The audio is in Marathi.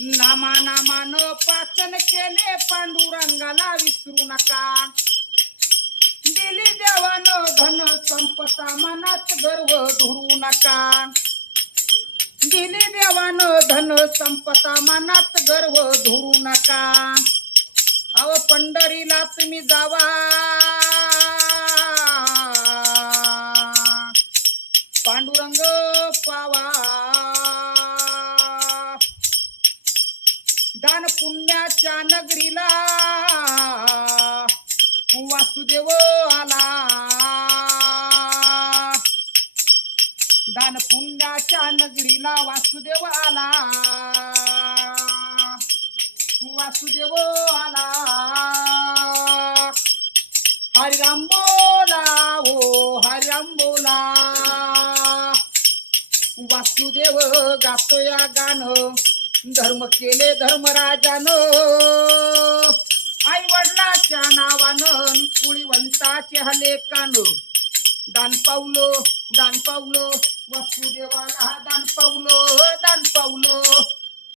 नामानं पाचन केले पांडुरंगाला विसरू नका. दिली देवानं धन संपदा मनात गर्व धरू नका. दिली देवानं धन संपदा मनात गर्व धरू नका. अव पंढरीला तुम्ही जावा पांडुरंग पावा. दान पुण्याच्या नगरीला वासुदेव आला. दान पुण्याच्या नगरीला वासुदेव आला. वासुदेव आला. हरिराम बोला ओ हरिराम बोला. वासुदेव गातो या गाणं धर्म केले धर्मराजानं. आई वडिलाच्या नावानं कुळीवंताचे हले कान. दान पावलो वासुदेवाला दान पावलो